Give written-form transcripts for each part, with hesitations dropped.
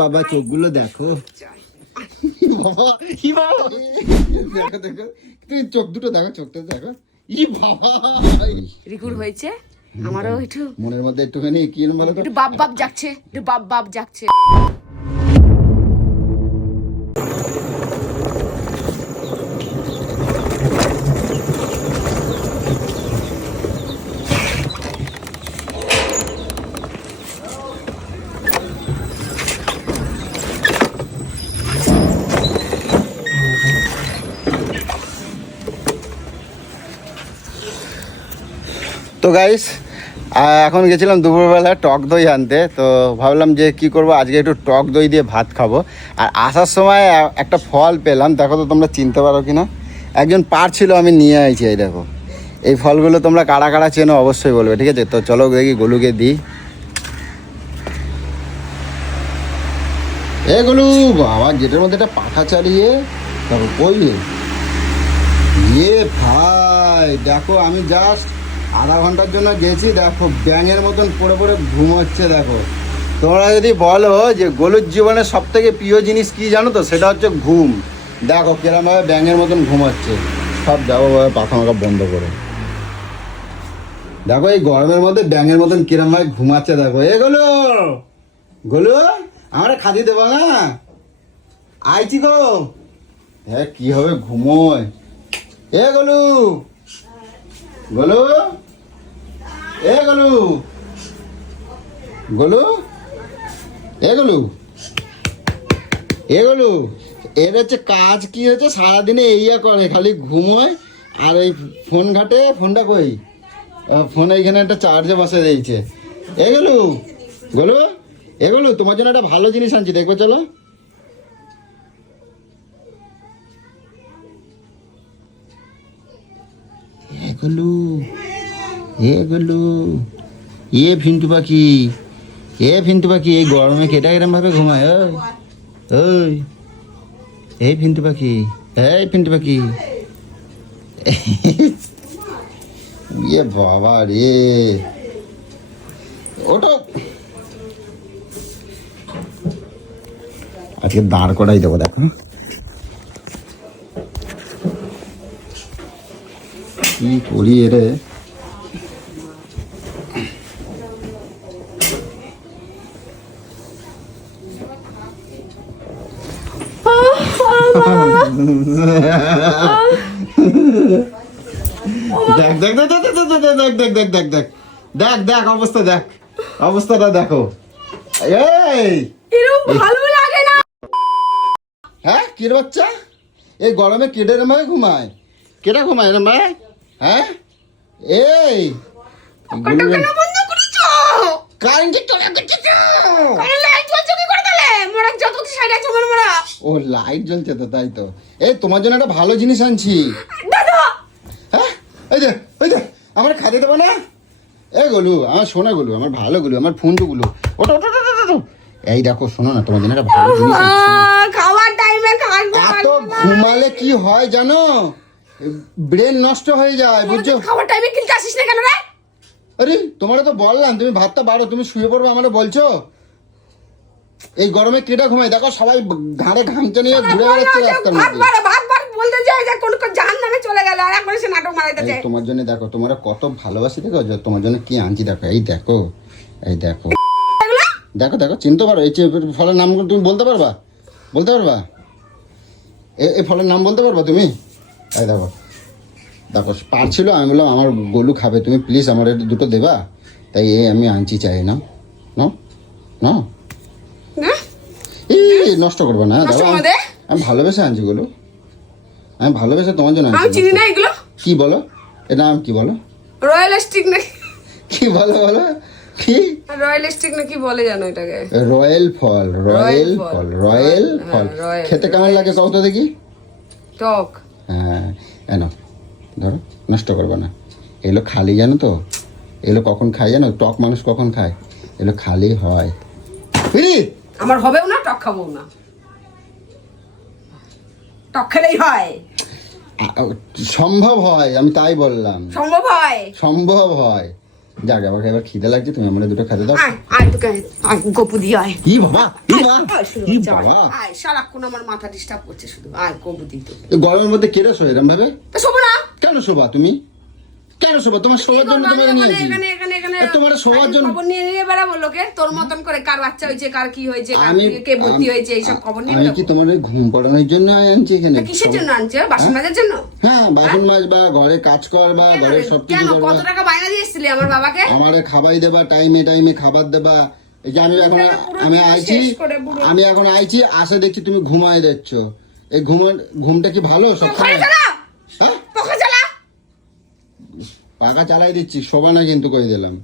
বাবা চোখগুলো দেখো বাবা, ই বাবা দেখো দেখো, তুমি চোখ দুটো দেখো, চোখটা দেখো, ই বাবা রিকুর হয়েছে। আমারও একটু মনের মধ্যে একটুখানি কি বলো তো, একটু বাপ বাপ জাগছে, একটু বাপ বাপ জাগছে। তো গাইস এখন গেছিলাম দুপুরবেলা টক দই আনতে। তো ভাবলাম যে কি করব, আজকে একটু টক দই দিয়ে ভাত খাবো। আর আসার সময় একটা ফল পেলাম, দেখো তো তোমরা চিনতে পারো কি না। একজন পারছিল, আমি নিয়ে আইছি। এই দেখো, এই ফলগুলো তোমরা কারা কারা চেনো অবশ্যই বলবে, ঠিক আছে? তো চলো দেখি গলুকে দিই। এ গলু বাবা, গেটের মধ্যে একটা পাখা চালিয়ে তারপর কইলে ইয়ে ভাই দেখো, আমি জাস্ট আধা ঘন্টার জন্য গেছি, দেখো ব্যাঙের মতন পড়ে পড়ে ঘুমোচ্ছে। দেখো তোমরা যদি বলো যে গলুর জীবনের সব থেকে প্রিয় জিনিস কি জানো তো, সেটা হচ্ছে ঘুম। দেখো কিরমভাবে ব্যাঙের মতন ঘুমাচ্ছে। সব যাবো পাখা মাখা বন্ধ করে। দেখো এই গরমের মধ্যে ব্যাঙের মতন কিরমভাবে ঘুমাচ্ছে। দেখো এ গলু, গলু আমরা খাদি দেবো না, আইছি গো। হ্যাঁ কি হবে ঘুমোয়। এ গলু, গলু, এ গলু, গলু, এ গলু, এ গলু। এর হচ্ছে কাজ কি হচ্ছে, সারাদিনে এইয়া করে, খালি ঘুমোয় আর এই ফোন ঘাটে। ফোনটা কই, ফোন এইখানে একটা চার্জে বসে দিয়েছে। এ গলু, গলু, এ গলু, তোমার জন্য একটা ভালো জিনিস আনছি, দেখবে চলো। এ গলু, এ গলু, এ ফিন্টু পাখি, এ ফিন্টু পাখি, এই গরমে কেটা এরম ভাবে ঘুমায়? ওই ওই, এই ফিন্টু পাখি, এই ফিন্টু পাখি। ইয়ে বাবা রে, ওটা আজকে দাঁড় করাই দেবো। দেখো কি করি এরে। দেখ দেখ দেখ দেখ দেখ দেখ দেখ দেখ দেখ দেখ দেখ দেখ দেখ অবস্থা, দেখ অবস্থাটা দেখো। এই এরকম ভালো লাগে না। হ্যাঁ কির বাচ্চা, এই গরমে কেটে রে ভাই ঘুমায়, কেটা ঘুমায় রে ভাই? হ্যাঁ এই বন্ধ করেছো, কারেন্ট চলে গেছে তো, লাইট জ্বলছে কি করে তাহলে? মোরা যত সাইড আছে মোরা। ও লাইট জ্বলছে তো, তাই তো। এই তোমার জন্য একটা ভালো জিনিস আনছি। দাদা হ্যাঁ এই যে, ওই যে আমার খাইতে দেবো না। এ গলু, আমার শোনা গলু, আমার ভালো গলু, আমার ফোনটু গুলো, ওটা ওটা ওটা ওটা। এই দেখো শোনো না, তোমার জন্য একটা ভালো জিনিস আনছি। খাওয়ার টাইমে খাবো। এত ঘুমালে কি হয় জানো, ব্রেন নষ্ট হয়ে যায়, বুঝছো? খাওয়ার টাইমে কিনতে আসিস না কেন রে? আরে তোমারে তো বললাম তুমি ভাতটা বাড়ো, তুমি শুয়ে পড়বে, আমারে বলছো? এই গরমে কেটা ঘুমায়, দেখো সবাই ঘাড়ে ঘামচে নিয়ে ঘুরে বেড়াচ্ছে রাস্তার ভাত মধ্যে। বাড়া ভাত বাড়া বলতে যায় যে কোন জাহান্নামে চলে গেল, আর এখন সে নাটক মারাইতেছে। এই তোমার জন্য দেখো, তোমার কত ভালোবাসি, দেখো তোমার জন্য কি আনছি, দেখো এই দেখো, এই দেখো, দেখো দেখো চিনতে পারো? এই ফলের নামগুলো তুমি বলতে পারবা? বলতে পারবা? এই ফলের নাম বলতে পারবা তুমি? এই দেখো দেখো, পারছিল, আমি বললাম আমার গলু খাবে, তুমি প্লিজ আমার এটা দুটো দেবা, তাই এই আমি আনছি, চাই না না না, এই নষ্ট করবো না, দাও, আমি ভালোবেসে আনছি গলু, আমি ভালোবেসে তোমার জন্য আনছি। চিনি না এগুলো। কি বলো এর নাম, কি বলো? রয়্যাল স্টিক না কি বলো বলো, কি রয়্যাল স্টিক না কি বলে জানো এটাকে? রয়্যাল ফল, রয়্যাল ফল, রয়্যাল ফল। খেতে কেমন লাগে কত দেখি? টক। হ্যাঁ এনো ধরো, নষ্ট করবো না। এগুলো খালি জানো তো, এগুলো কখন খায় জানো? টক মানুষ কখন খায়? এগুলো খালি হয়। আমার হবেও না, টক খাবো না, টক খেলেই হয়। সম্ভব হয়, আমি তাই বললাম। সম্ভব হয়, সম্ভব হয়। যাক আমাকে এবার খিদে লাগছে, তুমি আমার দুটো খেতে দাও। আয় আয় তোকে আয় গপু দিয়ে আয়। ই বাবা, ই বাবা, আয় শুরু ই হচ্ছে, আয়। বাবা। আয় সারাক্ষণ আমার মাথা ডিস্টার্ব করছে শুধু, আয় গপু দিই তোকে। এই গরমের মধ্যে কেটে শো এরম ভাবে? তা শোবো না? কেন শোবা তুমি? কেন শোবা? তোমার শোবার জন্য আমি তোমাকে নিয়েছি। এখানে তোমার শোবার জন্য খবর নিয়ে নিয়ে বেড়াবো লোকে, তোর মতন করে কার বাচ্চা হয়েছে, কার কি হয়েছে, কার আমি কে ভর্তি হয়েছে, এইসব খবর নিয়ে আমি কি বেড়াবো। তোমার ওই ঘুম পাড়ানোর জন্য আনছি এখানে? তা কিসের জন্য আনছো? বাসন মাজার জন্য? হ্যাঁ, বাসন মাজ বা ঘরে কাজ কর বা কেন ঘরে রে? সবকিছু কেন করবা। কত টাকা বায়না দিয়েছিলি আমার বাবাকে? আমারে খাবাই দেবা, টাইমে টাইমে খাবার দেবা। এই যে আমি এখন পুরো আমি দিন আইছি, শেষ করে পুরো। আমি এখন আইছি, আসে দেখছি তুমি ঘুমাই দিচ্ছ। এই ঘুমটা কি ভালো সব ঘরে সময়? চালা, হ্যাঁ, পক্ষে চালা। পাকা চালাই দিচ্ছি, শোবা না কিন্তু কই দিলাম।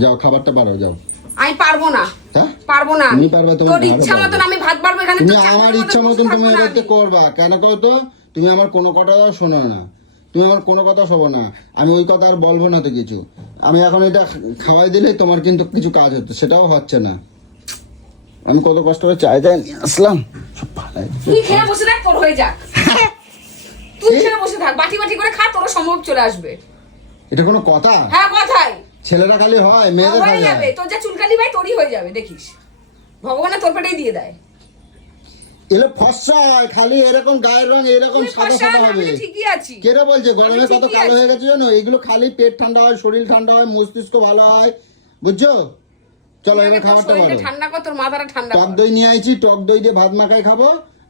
যাও খাবারটা বাড়াও, যাও। আমি পারবো না, হ্যাঁ, পারবো না। তুমি পারবে, তুমি তোর ভালো ইচ্ছা পারবে। মতন আমি ভাত পারবো এখানে, তুমি তোর আমার চাকরির ইচ্ছা মতন মতন বসে তুমি থাকবো না এটাতে আমি। করবা। কেন কও তো? তুমি আমার কোনো কথাও শোনো না, তুমি আমার কোনো কথা শোবো না। আমি ওই কথা আর বলবো না তো কিছু। আমি এখন এটা খাওয়াই দিলে তোমার কিন্তু কিছু কাজ হতো, সেটাও হচ্ছে না। আমি কত কষ্ট করে চাই নিয়ে আসলাম, সব ফালাই দিচ্ছে। তুই খেয়ে বসে থাক, তোর হয়ে যাক। তুই খেয়ে বসে থাক, বাটি বাটি করে খা, তোর সম্ভব চলে আসবে। এটা কোনো কথা? হ্যাঁ কথাই ছেলেরা খালি হয়, মেয়েদের হয়ে খালি যাবে। হয়। তোর যা চুলকানি ভাই তোরই হয়ে যাবে, দেখিস ভগবানে তোর পেটেই দিয়ে দেয়। এলে ফর্সা হয়, খালি এরকম গায়ের রং এরকম তুই সাদা ফর্সা, সাদা আমি হবে। তো ঠিকই আছি। কেটে বলছে গরমে আমি কত ঠিকই কালো আছি। হয়ে গেছে জানো? এগুলো খালি পেট ঠান্ডা হয়, শরীর ঠান্ডা হয়, মস্তিষ্ক ভালো হয়, বুঝছো? চলো তুই আগে এবার তোর খাবারটা শরীরটা বলো। ঠান্ডা কর, তোর মাথাটা ঠান্ডা টক কর। দই নিয়ে আইছি, টক দই দিয়ে ভাত মাখাই খাবো।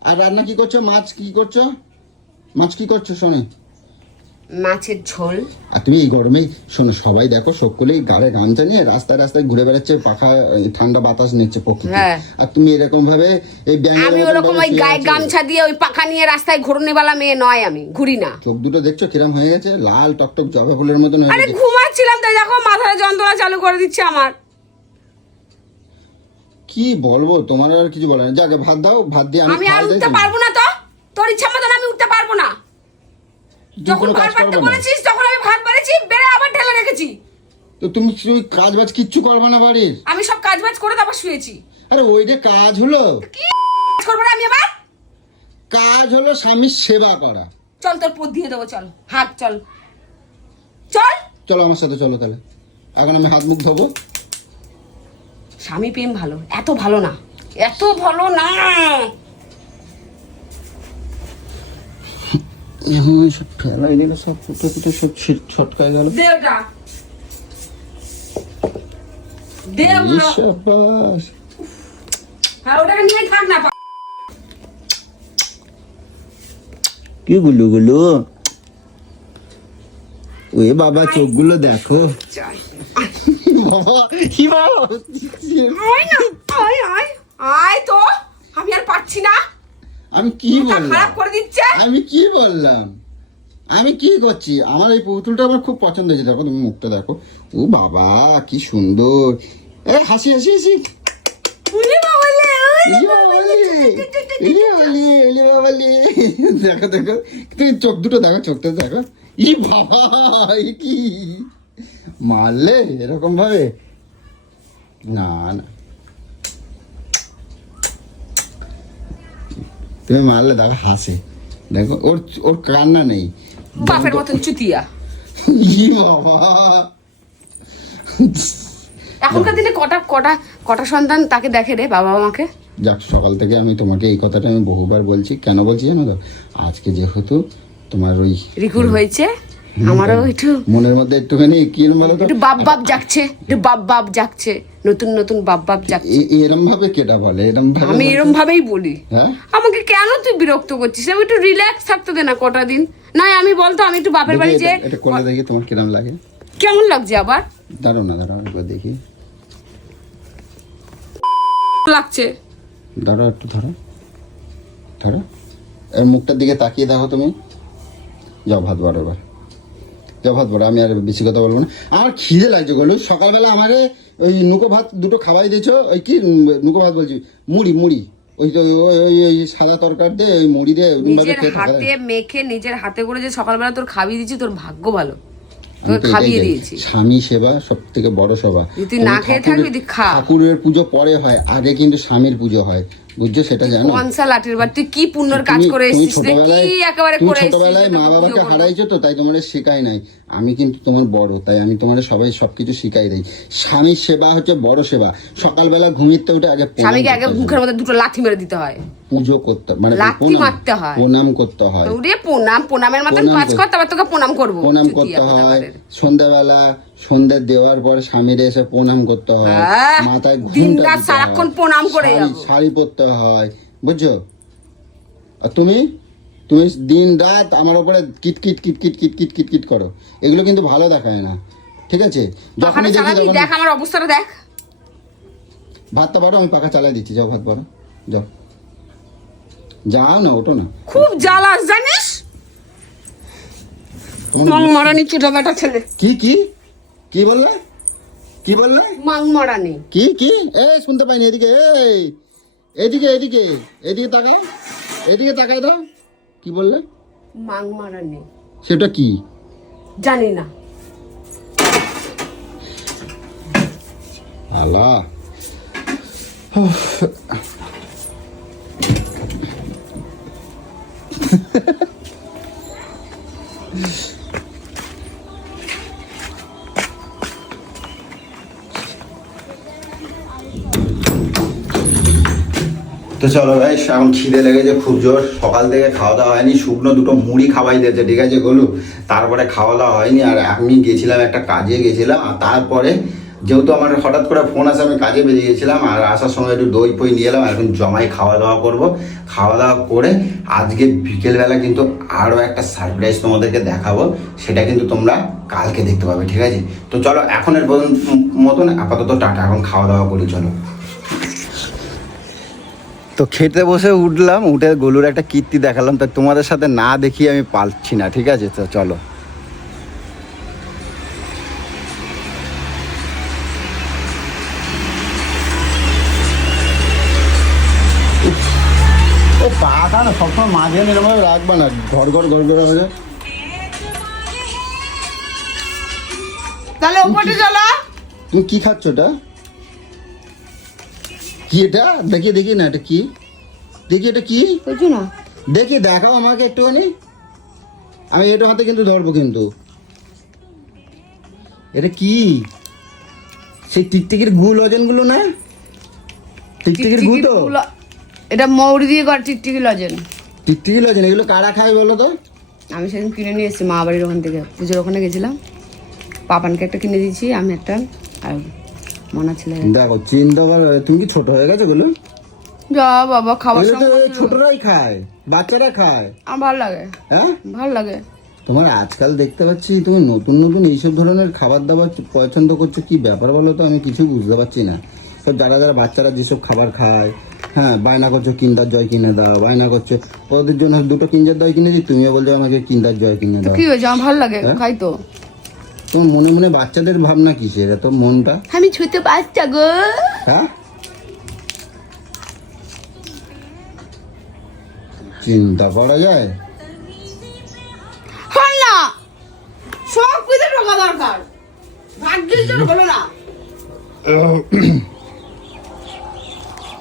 আর রান্না কি করছো? মাছ কি করছো? মাছ কি করছো শোনে? মাছের ঝোল। আর তুমি এই গরমে শোনো, সবাই দেখো সকলেই গাড়ে গামছা নিয়ে রাস্তায় রাস্তায় ঘুরে বেড়াচ্ছে, পাখা ঠান্ডা বাতাস নিচ্ছে প্রকৃতি। হ্যাঁ। আর তুমি এরকম ভাবে এই ব্যাঙের আমি মতন ওরকম ভাবে ওই শুয়ে গায়ে আছো। গামছা দিয়ে ওই পাখা নিয়ে রাস্তায় ঘুরনেওয়ালা মেয়ে নয়, আমি ঘুরি না। চোখ দুটো দেখছো কিরম হয়ে গেছে, লাল টকটক জবা ফুলের মতন হয়ে আরে গেছে। ঘুমাচ্ছিলাম তাই দেখো মাথায় যন্ত্রণা চালু করে দিচ্ছে আমার। কি বলবো, তোমার আর কিছু বলার নেই। যাকে ভাত দাও, ভাত দিয়ে আমি আমি আর খাই উঠতে দিই। পারবো না, তো তোর ইচ্ছা মতন আমি উঠতে পারবো না। যখন কোনো কাজ ভাত বাড়তে করবে না। বলেছিস তখন আমি ভাত বাড়েছি, বেড়ে আবার ঢেলে রেখেছি। তো তুমি কাজ বাজ কিচ্ছু করবে না বাড়ির? আমি সব কাজ বাজ করে তারপর শুয়েছি। আরে ওইটা কাজ হলো? কি কাজ করবো না আমি আবার? কাজ হলো স্বামীর সেবা করা। চল তোর পথ দিয়ে দেবো, চল হাত, চল চল। চলো আমার সাথে, চলো তাহলে। এখন আমি হাত মুখ ধোবো। স্বামী প্রেম ভালো, এত ভালো না, এত ভালো না। এখন সব ফেলাই দিল, সব ফুটো ফুটো সব ছটকায় গেল। দে ওটা, দে ওগুলো। শাবাশ। হ্যাঁ ওটাকে নিয়ে থাক না। কি গুলো গুলো, ওই বাবা চোখগুলো দেখো। চল বাবা কি বাবা, আয় না, আয় আয় আয় তো, আমি আর পারছি না। আমি কি মাথা বললাম? খারাপ করে দিচ্ছে। আমি কি বললাম? আমি কি করছি? আমার এই পুতুলটা আমার খুব পছন্দ হয়েছে। দেখো তুমি মুখটা দেখো, ও বাবা কি সুন্দর। এ হাসি হাসি হাসি। উলি বাবালে, উলি ইয়ে বাবালে, ইয়ে বাবালে, ইয়ে বাবালে। দেখো দেখো, তুমি চোখ দুটো দেখো, চোখটা দেখো। ই বাবা, এ কি মারলে এরকম ভাবে? না না, তুমি মারলে দেখো হাসে। দেখো ওর ওর কান্না নেই। বাপের মতন চুতিয়া। ই বাবা, এখনকার দিনে কটা কটা কটা সন্তান তাকে দেখে রে বাবা মাকে। যাক সকাল থেকে আমি তোমাকে এই কথাটা আমি বহুবার বলছি। কেন বলছি জানো তো? আজকে যেহেতু তোমার ওই রিকুর হয়েছে, আমারও একটু মনের মধ্যে একটুখানি কি বলো তো, একটু বাপ বাপ জাগছে, একটু বাপ বাপ জাগছে, নতুন নতুন বাপ বাপ জাগছে। এরম ভাবে কেটা বলে? এরম ভাবে আমি এরম ভাবেই বলি। হ্যাঁ, আমাকে কেন তুই বিরক্ত করছিস? আমি একটু রিল্যাক্স থাকতে দে না কটা দিন। না আমি বলতো আমি একটু বাপের বাড়ি দেখি যে এটা করলে দেখি তোমার কিরম লাগে। কেমন লাগছে আবার? দাঁড়ো না, দাঁড়াও একবার দেখি। লাগছে। ধরো একটু, ধরো ধরো, এর মুখটার দিকে তাকিয়ে দেখো তুমি। যাও ভাত বাড়ো এবার, যাও ভাত বাড়ো। আমি আর বেশি কথা বলবো না, আমার খিদে লাগছে গো। সকালবেলা আমারে ওই নুকো ভাত দুটো খাওয়াই দিয়েছো। ওই কি নুকো ভাত বলছি, মুড়ি মুড়ি, ওই তো ওই সাদা তরকারি দিয়ে ওই মুড়ি দিয়ে নিজের হাতে মেখে নিজের হাতে করে যে সকালবেলা তোর খাবিয়ে দিচ্ছি, তোর ভাগ্য ভালো, তোর আমি তো খাবিয়ে এটাই দিয়েছি। জানি। স্বামী সেবা সব থেকে বড় সেবা। যদি তুই না খেয়ে থাকবি তুই খা। ঠাকুরের পুজো পরে হয়, আগে কিন্তু স্বামীর পুজো হয়। বুঝছো সেটা জানো? কনসা লাটের বার তুই কি পুণ্যর কাজ করে এসেছিস রে, কি একেবারে তুমি করে এসেছিস ছোটবেলায় যেটা মা পুজো বাবাকে করবো। হারাইছো তো, তাই তোমার শেখাই নাই। আমি কিন্তু তোমার বড়, তাই আমি তোমার সবাই সবকিছু শিখাই দেই। স্বামীর সেবা হচ্ছে বড় সেবা। সকালবেলা ঘুমিয়ে উঠে আগে প্রণাম স্বামীকে আগে করতে মুখের হয়। মধ্যে দুটো লাথি মেরে দিতে হয়, পুজো করতে মানে লাথি মারতে হয়, প্রণাম করতে হয়, ওরে প্রণামের মতন প্রণাম কাজ কর, তারপর তোকে প্রণাম করবো। প্রণাম চুতিয়া করতে হয়। কোথাকারের। সন্ধ্যাবেলা সন্ধ্যা দেওয়ার পর স্বামীর এসে প্রণাম করতে হয়, হ্যাঁ, মাথায় দিন ঘুমটা রাত দিতে সারাক্ষণ হয়, প্রণাম করে যাবো। শাড়ি পরতে হয়, বুঝছো? আর তুমি তুমি দিন রাত আমার উপরে kit kit kit kit kit kit kit kit করো, এগুলো কিন্তু ভালো দেখায় না, ঠিক আছে? পাখাটা যখনই দেখি চালাবি, তখন দেখ আমার অবস্থাটা দেখ। ভাতটা বাড়ো, আমি পাখা চালাই দিচ্ছি, যাও ভাত বাড়ো, যাও, যাও না, ওঠো না। খুব জ্বালাস জানিস, মাং মারানি ছোট বেটা ছেলে, কি কি কি বললে, কি বললে, মাং মারানি। কি কি? এই শুনতে পাইনি, এদিকে, এই এদিকে এদিকে এদিকে তাকাও, এদিকে তাকায় দাও। কি বললে? মাং মারানি সেটা কি? জানি না। আল্লাহ, তো চলো ভাই, এখন খিদে লেগেছে খুব জোর। সকাল থেকে খাওয়া দাওয়া হয়নি, শুকনো দুটো মুড়ি খাওয়াই দিয়েছে, ঠিক আছে গোলু? তারপরে খাওয়া দাওয়া হয়নি। আর আমি গেছিলাম একটা কাজে গেছিলাম, আর তারপরে যেহেতু আমার হঠাৎ করে ফোন আসে, আমি কাজে বেরিয়ে গেছিলাম, আর আসার সময় একটু দই ফই নিয়ে এলাম। এখন জমাই খাওয়া দাওয়া করবো। খাওয়া দাওয়া করে আজকে বিকেলবেলা কিন্তু আরও একটা সারপ্রাইজ তোমাদেরকে দেখাবো, সেটা কিন্তু তোমরা কালকে দেখতে পাবে, ঠিক আছে? তো চলো, এখনের মতন আপাতত টাটা, এখন খাওয়া দাওয়া করি, চলো। তো খেতে বসে উঠলাম, উঠে গোলুর একটা কীর্তি দেখালাম, তা তোমাদের সাথে না দেখিয়ে আমি পারছি না, ঠিক আছে? তো চলো। ও পাটা না সবসময় মাঝে এরকমভাবে রাখবা না, ঘর ঘর ঘর ঘর হয়ে যায়। তাহলে ওপরে চলো। তুমি কি খাচ্ছ এটা? কি এটা? দেখি দেখি না, এটা কি? দেখি এটা কি? বুঝছো না? দেখি দেখাও আমাকে একটুখানি, আমি এটা হাতে কিন্তু ধরবো কিন্তু। এটা কি? সেই টিকটিকির গু লজেনগুলো না? টিকটিকির গু তো? এটা মৌরি দিয়ে কর টিকটিকি লজেন। টিকটিকি লজেন এগুলো কারা খায় বলো তো? আমি সেদিন কিনে নিয়ে এসেছি মা বাড়ির ওখান থেকে, পুজোর ওখানে গেছিলাম, পাপানকে একটা কিনে দিয়েছি, আমি একটা, আর মনা ছিল। দেখো চিন্তা করো, তুমি কি ছোট হয়ে গেছো বলো? যা বাবা, খাবার এগুলো তো সময় ছোটরাই খায়, বাচ্চারা খায়। আমার ভালো লাগে, হ্যাঁ, ভালো লাগে। তোমার আজকাল দেখতে পাচ্ছি তুমি নতুন নতুন এইসব ধরনের খাবার দাবার পছন্দ করছো, কি ব্যাপার বলো তো? আমি কিছু বুঝতে পারছি না। তো যারা যারা বাচ্চারা যেসব খাবার খায়, হ্যাঁ, বায়না করছো কিন্ডার জয় কিনে দাও, বায়না করছো, ওদের জন্য দুটো কিন্ডার জয় কিনে দিই, তুমিও বলছো আমাকে কিন্ডার জয় কিনে দাও। কি হয়েছে, আমার ভালো লাগে, হ্যাঁ? খাই তো। তোমার মনে মনে বাচ্চাদের ভাবনা কিসের এত মনটা? আমি ছুঁতে বাচ্চা গো। হ্যাঁ, চিন্তা করা যায়। হল না, সব কিছু ঢোকা দরকার, ভাগ্যের জন্য হলো না।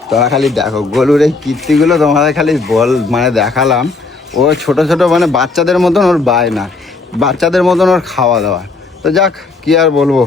তোমরা খালি দেখো গোলুর এই কীর্তিগুলো, তোমাদের খালি বল মানে দেখালাম। ও ছোট ছোট মানে বাচ্চাদের মতন ওর বায়না, বাচ্চাদের মতন ওর খাওয়া দাওয়া। তো যাক, কি আর বলবো।